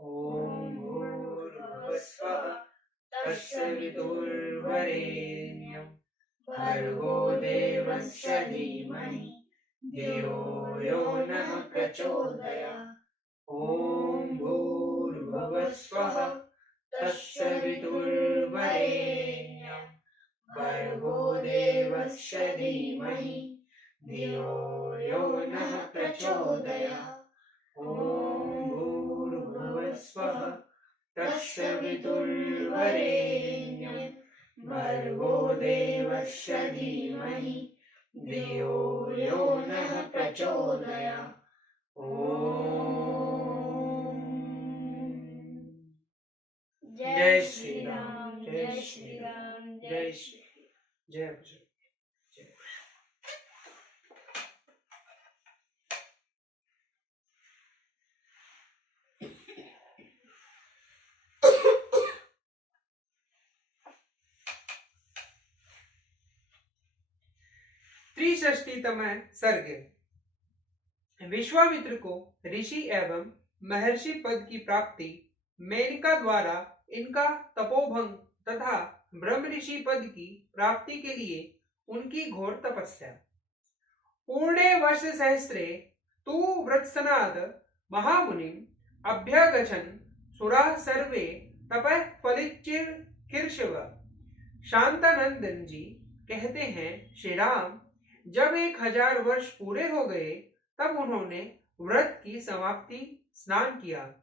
ॐ भूर्भुवस्वः तस्य वितुर्वरेण्यं भर्गो देवस्य धीमहि धियो यो नः प्रचोदयात्। ॐ भूर्भुवस्वः तस्य वितुर्वरेण्यं भर्गो देवस्य धीमहि धियो यो नः प्रचोदयात्। ॐ भूर्भुवस्वः तस्य वितुर्वरेण्यं भर्गो देवस्य धीमहि धियो यो नः प्रचोदयात्। ॐ जय श्री राम, जय श्री राम, जय श्री जय जय। त्रिषष्टितम सर्ग। विश्वामित्र को ऋषि एवं महर्षि पद की प्राप्ति, मेनका द्वारा इनका तपोभंग तथा ब्रह्म ऋषि पद की प्राप्ति के लिए उनकी घोर तपस्या। पूर्णे वर्ष सहस्रे तु वृत्सनाद महामुनिम अभ्यगछन सुराः सर्वे तपः फलिच्चिकीर्षव। शांतानंदन जी कहते हैं, श्री राम जब 1000 वर्ष पूरे हो गए तब उन्होंने व्रत की समाप्ति स्नान किया।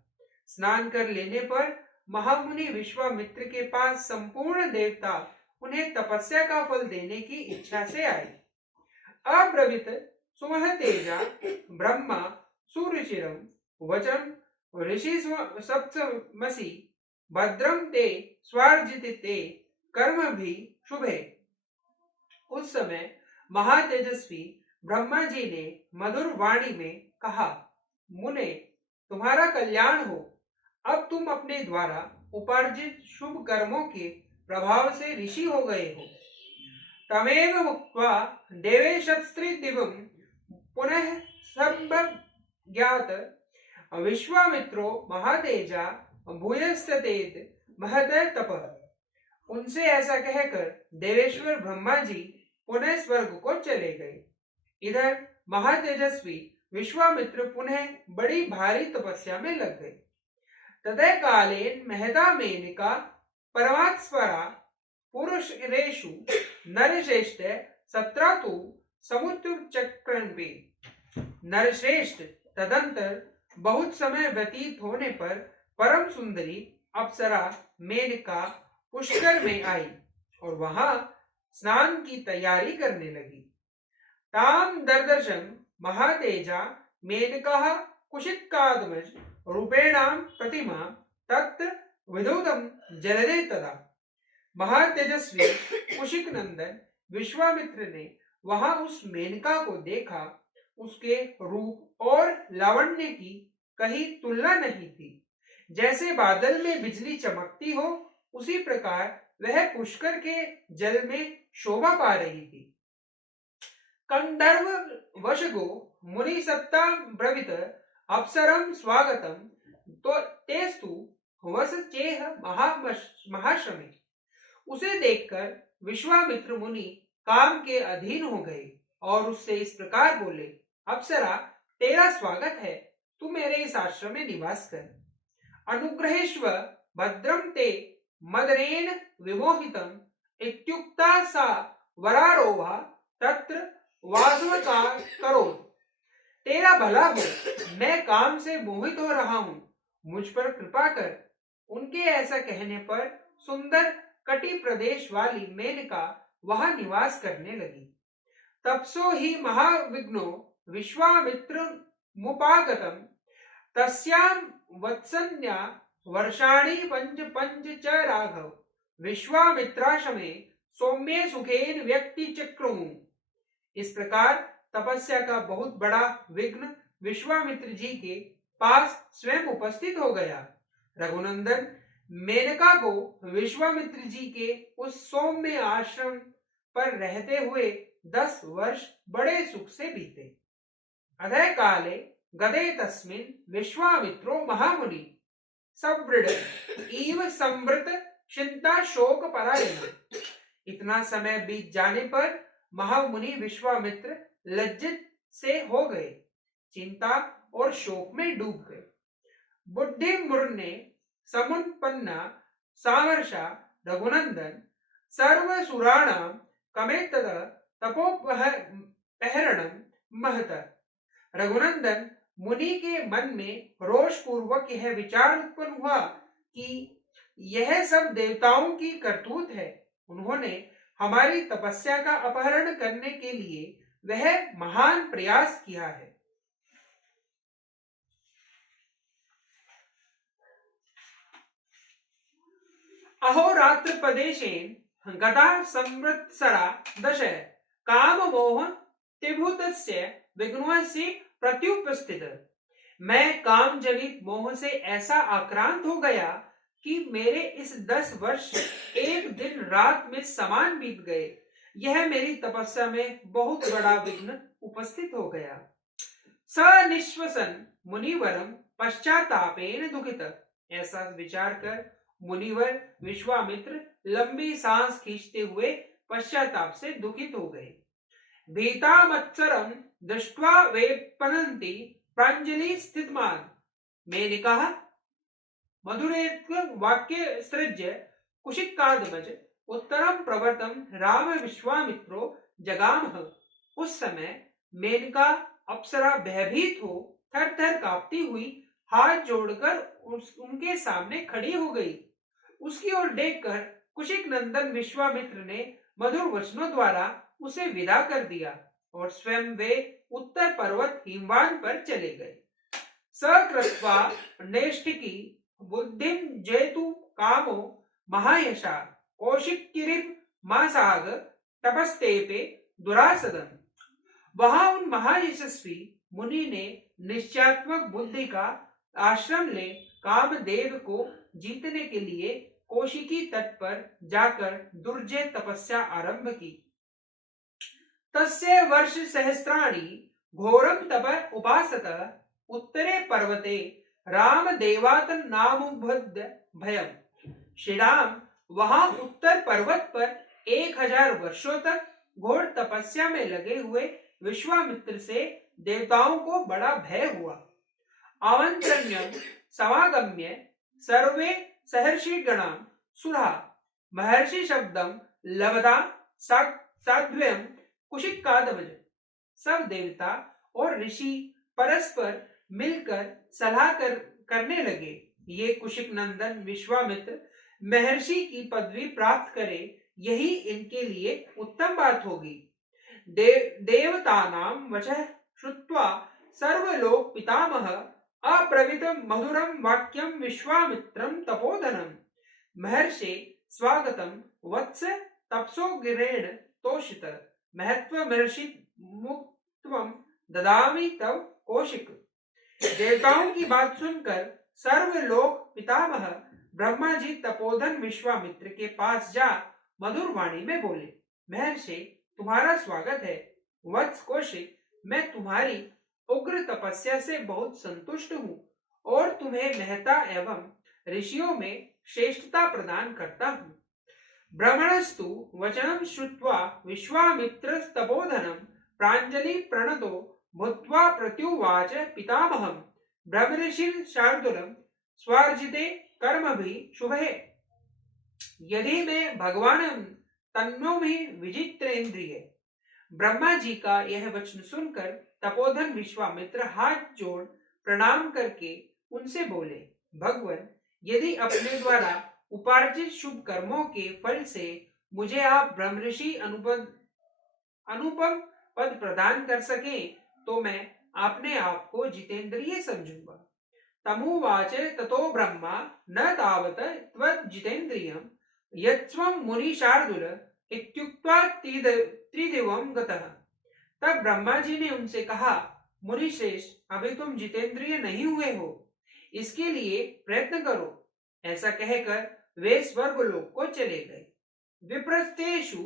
स्नान कर लेने पर महामुनि विश्वामित्र के पास संपूर्ण देवता उन्हें तपस्या का फल देने की इच्छा से आए। अब्रवीत सुमह तेजा ब्रह्मा सुरुचिरम वचन ऋषि सप्तमसि भद्रम ते स्वार्जिते कर्म भी शुभे। उस समय महातेजस्वी ब्रह्मा जी ने मधुर वाणी में कहा, मुने तुम्हारा कल्याण हो। अब तुम अपने द्वारा उपार्जित शुभ कर्मों के प्रभाव से ऋषि हो गए हो। तमेव मुक्त्वा देवेशस्त्रिदिवं पुनः संज्ञात विश्वामित्रो महातेजा भूयस्ततेत महतः तपः। उनसे ऐसा कहकर देवेश्वर ब्रह्मा जी पुनः स्वर्ग को चले गए। इधर महातेजस्वी विश्वामित्र पुनः बड़ी भारी तपस्या में लग गए। ततः कालेन महता मेनका परमात्स्वरा पुरुषेषु नरश्रेष्ठ सत्रातु समुच्चक्रन्वे। नरश्रेष्ठ तदंतर बहुत समय व्यतीत होने पर परम सुंदरी अप्सरा मेनका पुष्कर में आई और वहां स्नान की तैयारी करने लगी। ताम दर्दर्शम महातेजा मेनका कुशिकाद्मज रूपेणाम प्रतिमा तत्र विधुतम जलदे तदा। महातेजस्वी कुशिक नंदन विश्वामित्र ने वहां उस मेनका को देखा। उसके रूप और लावण्य की कहीं तुलना नहीं थी। जैसे बादल में बिजली चमकती हो, उसी प्रकार वह पुष्कर के जल में शोभा पा रही थी। कंदर्व वशगो मुनि सत्ता ब्रवित अप्सरम स्वागतम तो तेस्तु वस चेह महाश्रमे। उसे देखकर विश्वामित्र मुनि काम के अधीन हो गए और उससे इस प्रकार बोले, अप्सरा तेरा स्वागत है, तू मेरे इस आश्रम में निवास कर। अनुग्रहेश्व भद्रम ते मदरेन विमोहितम इत्युक्ता सा वरारोहा तत्र वासवका करो। तेरा भला हो, मैं काम से मोहित हो रहा हूं, मुझ पर कृपा कर। उनके ऐसा कहने पर सुंदर कटी प्रदेश वाली मेनका वहां निवास करने लगी। तपसो ही महाविघ्नो विश्वामित्र मुपागतम तस्याम वत्सन्या वर्षाणि पंच पंच च राघव विश्वामित्राश्रमे सौम्य सुखेन व्यक्ति चक्रु। इस प्रकार तपस्या का बहुत बड़ा विघ्न विश्वामित्र जी के पास स्वयं उपस्थित हो गया। रघुनंदन मेनका को विश्वामित्र जी के उस सौम्य आश्रम पर रहते हुए 10 वर्ष बड़े सुख से बीते। अधः काले गदे तस्मिन् विश्वामित्रो महामुनि सवृढ़ इव संवृत चिंता शोक परायण। इतना समय बीत जाने पर महामुनि विश्वामित्र लज्जित से हो गए, चिंता और शोक में डूब गए। बुद्धि मुर्ने समुत्पन्ना सामर्षा रघुनंदन सर्व सुराणाम कमेतद तपोपहरणम महत। रघुनंदन मुनि के मन में रोष पूर्वक यह विचार उत्पन्न हुआ कि यह सब देवताओं की करतूत है। उन्होंने हमारी तपस्या का अपहरण करने के लिए वह महान प्रयास किया है। अहोरात्र प्रदेशेन गता संवत्सरा दश काम मोह त्रिभुतस्य विघ्नस्य प्रत्युपस्थित। मैं काम जनित मोह से ऐसा आक्रांत हो गया कि मेरे इस 10 वर्ष एक दिन रात में समान बीत गए। यह मेरी तपस्या में बहुत बड़ा विघ्न उपस्थित हो गया। सनिश्वसन मुनिवरम पश्चातापेन दुखित। ऐसा विचार कर मुनिवर विश्वामित्र लंबी सांस खींचते हुए पश्चाताप से दुखित हो गए। भीता मत्सरम दृष्ट्वा वेपनन्ति प्रांजलि स्थितमान। मैंने कहा मधुरेत्व वाक्य सृज्य कुशिकादमज उत्तरम प्रवर्तम राम विश्वामित्रो जगामह। उस समय मेनका अप्सरा भयभीत हो थर थर कांपती हुई हाथ जोड़कर उनके सामने खड़ी हो गई। उसकी ओर देखकर कुशिक नंदन विश्वामित्र ने मधुर वचनों द्वारा उसे विदा कर दिया और स्वयं वे उत्तर पर्वत हिमवान पर चले गए। सकृत्वा नेष्ठिकी बुद्धिम जेतु कामो महायशा कौशिकिरिव मासाग तपस्तेपे दुरासदन। वहां उन महायशस्वी मुनि ने निश्चयात्मक बुद्धि का आश्रम ले कामदेव को जीतने के लिए कौशिकी तट पर जाकर दुर्जय तपस्या आरंभ की। तस्य वर्ष सहस्राणि घोरम तप उपासत उत्तरे पर्वते राम देवातन नामुबद्ध भयम। श्रीराम वहां उत्तर पर्वत पर 1000 वर्षों तक घोर तपस्या में लगे हुए विश्वामित्र से देवताओं को बड़ा भय हुआ। आमंत्रण्यम समागम्य सर्वे सहर्षि गणाम सुरा महर्षि शब्दम लभदा साध्व्यम कुशिकादमज। सब देवता और ऋषि परस्पर मिलकर सलाह करने लगे, ये कुशिक नंदन विश्वामित्र महर्षि की पदवी प्राप्त करे, यही इनके लिए उत्तम बात होगी। देवतानां वचः श्रुत्वा सर्वलोक पितामह अप्रवित मधुरम वाक्यम विश्वामित्रम तपोधनम। महर्षि स्वागतम वत्स तपसो गिरेण तोषित महत्व महर्षि मुक्तवम ददामि तव कौशिक। देवताओं की बात सुनकर सर्वलोक पितामह ब्रह्मा जी तपोधन विश्वामित्र के पास जा मधुर वाणी में बोले, महर्षि तुम्हारा स्वागत है। वत्स कौशिक, मैं तुम्हारी उग्र तपस्या से बहुत संतुष्ट हूँ और तुम्हें महता एवं ऋषियों में श्रेष्ठता प्रदान करता हूँ। ब्रह्मणस्तु वचनम श्रुत्वा विश्वामित्र तपोधनम प्रांजलि प्रणतो भूत्वा प्रत्युवाच पितामहम ब्रह्मऋषि शार्दूलम स्वार्जिते कर्मभि शुभे। यदि मैं भगवानम तन्नो भी विचित्रेंद्रिय। ब्रह्मा जी का यह वचन सुनकर तपोधन विश्वामित्र हाथ जोड़ प्रणाम करके उनसे बोले, भगवान, यदि अपने द्वारा उपार्जित शुभ कर्मों के फल से मुझे आप ब्रह्मऋषि अनुपम पद प्रदान कर सके तो मैं अपने आप को जितेंद्रिय समझूंगा। तमुवाच ततो ब्रह्मा न तावत त्वज्जितेन्द्रियं यत्स्वं मुनि शार्दूल इत्युक्त्वा त्रिदिवं गतः। तब ब्रह्मा जी ने उनसे कहा, मुनि श्रेष्ठ, अभी तुम जितेंद्रिय नहीं हुए हो, इसके लिए प्रयत्न करो। ऐसा कहकर वे स्वर्गलोक को चले गए। विप्रस्थेषु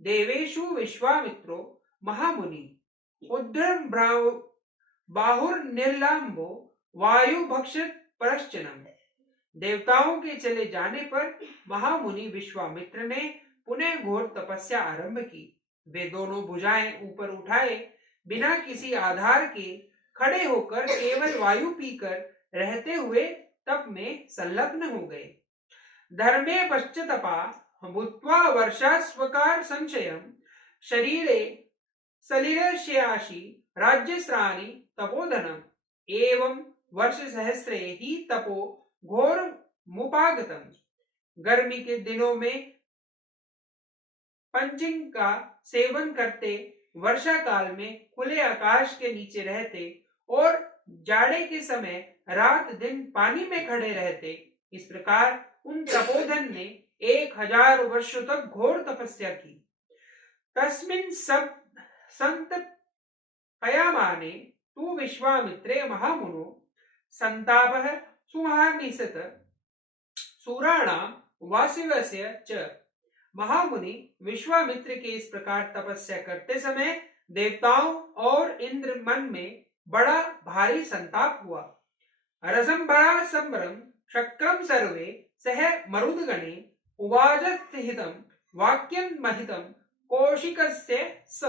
देवेषु विश्वामित्रो महामुनि उद्रम बाहुर्निर्लंबो वायु भक्षत परश्चनम। देवताओं के चले जाने पर महामुनि विश्वामित्र ने पुनः घोर तपस्या आरंभ की। वे दोनों भुजाएं ऊपर उठाए बिना किसी आधार के खड़े होकर केवल वायु पीकर रहते हुए तप में संलग्न हो गए। धर्मे पश्चतपा भूत्वा वर्षास्वकार संशयम शरीरे सलिलस्यासि राज्यस्राणि तपोधनम एवं वर्ष सहस्रे ही तपो घोर मुपागतम। गर्मी के दिनों में पंचिंग का सेवन करते, वर्षा काल में खुले आकाश के नीचे रहते और जाड़े के समय रात दिन पानी में खड़े रहते, इस प्रकार उन तपोधन ने 1000 वर्षों तक घोर तपस्या की। तस्मिन् सब संत पयामाने तु विश्वामित्रे महामुनो संतापः सुहानिसत सुराणाम वासिवस्य च। महामुनि विश्वामित्र के इस प्रकार तपस्या करते समय देवताओं और इंद्र मन में बड़ा भारी संताप हुआ। रसंभरा संभ्रम शक्रम सर्वे सह मरुदगणे उवाजस्थितम वाक्यं महितम कौशिकस्य स।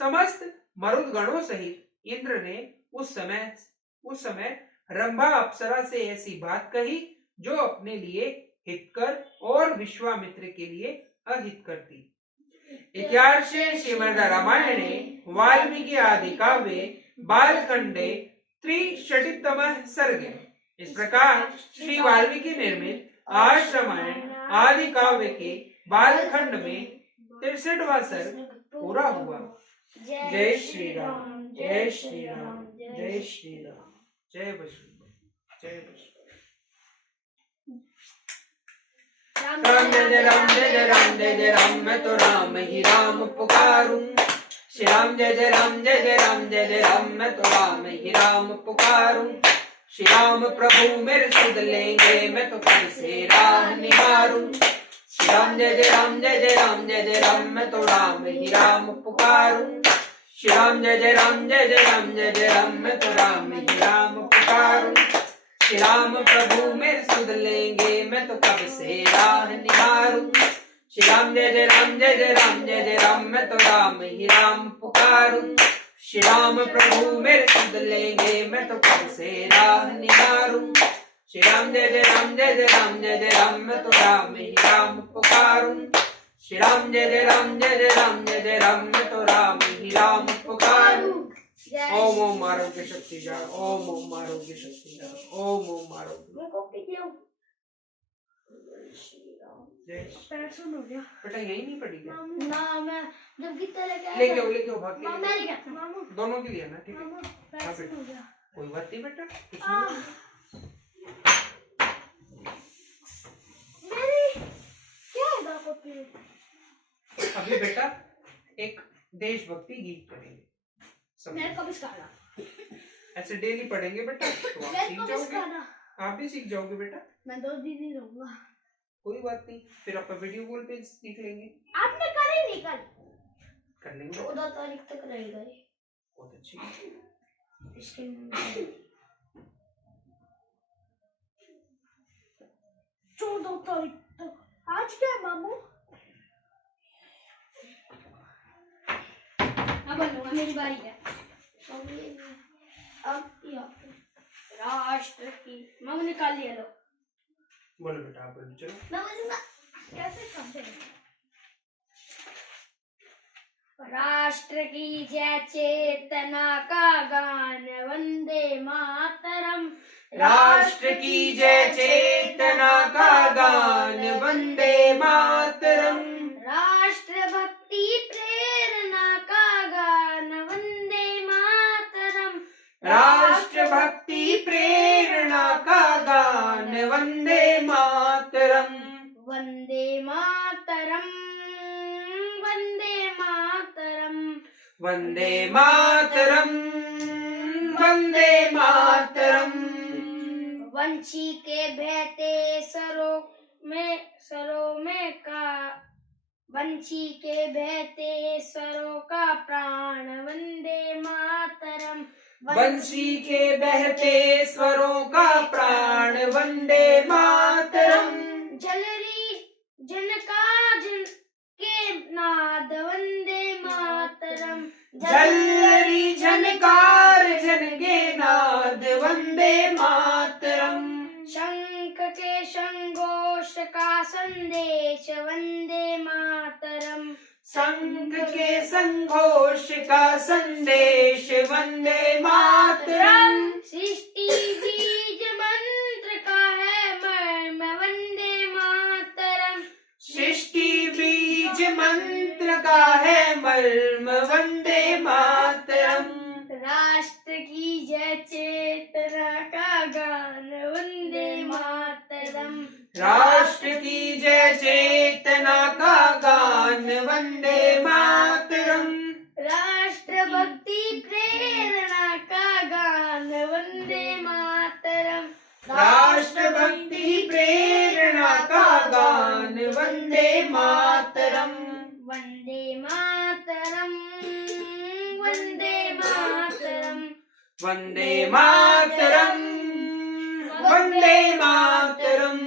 समस्त मरुदगणों सहित इंद्र ने उस समय रंभा अप्सरा से ऐसी बात कही जो अपने लिए हितकर और विश्वामित्र के लिए अहितकर थी। इत्यार्षे श्रीमद् रामायणे वाल्मीकि आदि काव्ये बालखंडे 63तमः सर्गे। इस प्रकार श्री वाल्मीकि निर्मित आर्ष रामायण आदि काव्य के बालखंड में 63वां सर्ग पूरा हुआ। जय श्री राम, जय श्री राम, जय श्री राम, जय वसुदेव, जय वसुदेव। राम जय जय राम, जय जय राम, जय जय राम, मैं तो राम ही राम पुकारूं। श्री राम जय जय राम, जय जय राम, जय जय राम, मैं तो राम ही राम पुकारूं। श्री राम प्रभु मेरे सुध लेंगे, मैं तो कब से राह निहारूं। श्री राम जय जय राम, जय जय राम, जय जय राम, मैं तो राम ही राम पुकारूं। श्री राम जय जय राम, जय जय राम, जय जय राम, मैं तो राम ही राम पुकारूं। श्री राम प्रभु मेरे सुध लेंगे, मैं तो कब से राह निहारूं। श्री राम जय जय राम, जय जय राम, जय जय राम, मैं तो राम ही राम पुकारूं। श्री राम प्रभु मेरे सुध लेंगे, मैं तो कब से राह निहारूं। श्री राम जय जय राम, जय जय राम, जय जय राम, मैं तो राम ही राम पुकारूं। श्री राम जय जय राम, जय जय राम, जय जय राम, मैं तो राम ही राम पुकारूं। ओम ओम आरोग्य शक्ति जा, ओम ओम आरोग्य शक्ति जा, ओम ओम आरोग्य। बेटा यही नहीं पड़ी क्या? ना मैं जब गीता लेके आओ भाग के मैं लेके आता हूं। दोनों के लिए ना, ठीक है? हाँ बेटा, कोई बात नहीं बेटा, कुछ नहीं। अभी बेटा एक देशभक्ति गीत करेंगे। मेरे को भी सिखाना। ऐसे डेली पढ़ेंगे बेटा तो आप सीख जाओगे। आप भी सीख जाओगे बेटा। मैं 2 दिन ही रहूंगा। कोई बात नहीं, फिर अपन वीडियो कॉल पे सीख लेंगे। आपने कर ही नहीं कर लेंगे। 14 तारीख तक रहेगा ये। बहुत अच्छी। इसके 14 तारीख तक। आज क्या है मामू? अब बोलूंगा, मेरी बारी है। अब राष्ट्र की मामू निकाल लिया। लो बोलो बेटा, आप बोलो। चलो मैं बोलूंगा कैसे करते हैं। राष्ट्र की जय चेतना का गान वंदे मातरम। राष्ट्र की जय चेतना का गान वंदे मातरम। राष्ट्र भक्ति प्रेरणा का गान वंदे मातरम। राष्ट्र भक्ति प्रेरणा का गान वंदे मातरम। वंदे मातरम, वंदे मातरम, वंदे मातरम, वंदे मातरम। वंशी के बहते सरों का प्राण वंदे मातरम। बंसी के बहते स्वरों का प्राण झल्लरी झनकार झनके नाद वंदे मातरम। शंख के संघोष का संदेश वंदे मातरम। शंख के संघोष का संदेश वंदे मातरम। सृष्टि बीज मंत्र का है मर्म वंदे मातरम। सृष्टि बीज मंत्र का है मर्म वंदे मातरम। राष्ट्र की जय चेतना का गान वंदे मातरम। राष्ट्र की जय चेतना का गान वंदे मातरम। राष्ट्रभक्ति प्रेरणा का गान वंदे मातरम। राष्ट्रभक्ति प्रेरणा का गान वंदे मातरम। वंदे मातरम वंदे मातरम। वंदे मातरम वंदे मातरम।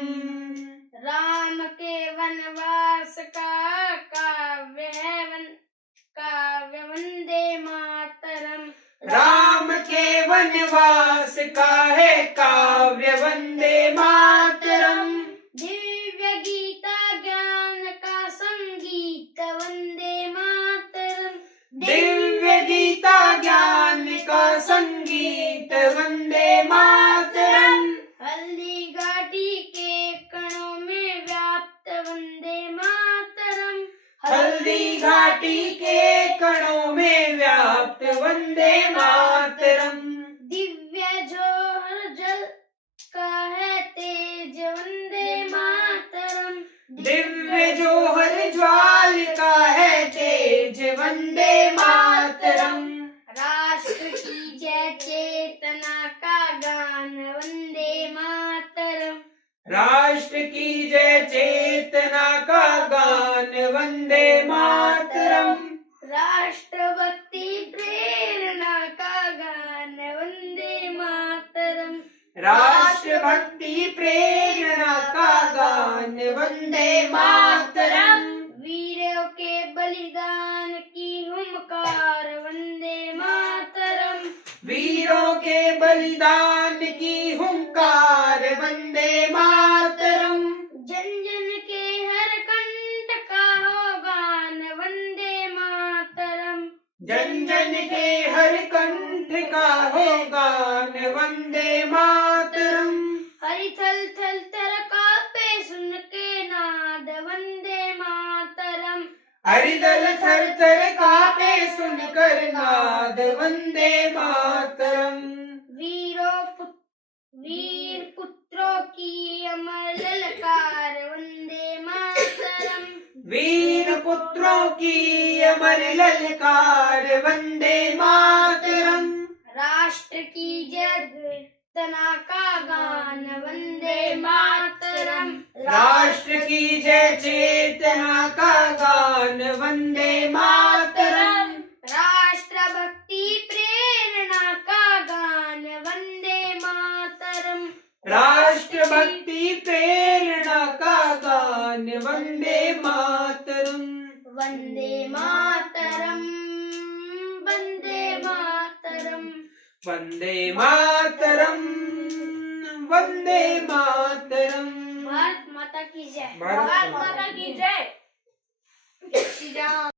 राम के वनवास का काव्य है काव्य वंदे मातरम। राम के वनवास का है काव्य वंदे मातरम। दिव्य गीता ज्ञान का संगीत वंदे मातरम। दिव्य गीता ज्ञान का संगीत वंदे मातरम। हल्दी घाटी के कणों में व्याप्त वंदे मातरम। हल्दी घाटी के कणों में व्याप्त वंदे मातरम। दिव्य जोहर जल का है तेज वंदे मातरम। दिव्य जोहर ज्वाल का है तेज वंदे मातरम। राष्ट्र की जय चेतना का गान वंदे मातरम। राष्ट्र की जय चेतना का गान वंदे मातरम। राष्ट्रभक्ति प्रेरणा का गान वंदे मातरम। राष्ट्रभक्ति प्रेरणा का गान वंदे मातरम। वीरों के बलिदान की हुंकार वंदे मातरम। वीरों के बलिदान की हुंकार वंदे मातरम। जन जन के हर कंठ का हो गान वंदे मातरम। जन जन के हर कंठ का हो गान वंदे मातरम। हरि थल थल थर कांपे सुन के नाद वंदे मातरम। हरिदल थर थर कांपे सुनकर नाद वंदे मातरम। वीर पुत्रों की अमर ललकार वंदे मातरम। वीर पुत्रों की अमर ललकार वंदे मातरम। राष्ट्र की चेतना का गान वंदे मातरम। राष्ट्र की जय चेतना का गान वंदे मातरम। राष्ट्रभक्ति प्रेरणा का गान वंदे मातरम। राष्ट्रभक्ति प्रेरणा का गान वंदे मातरम। वंदे मातरम वंदे मातरम। वंदे मातरम वंदे मातरम। भारत माता की जय। भारत माता की जय।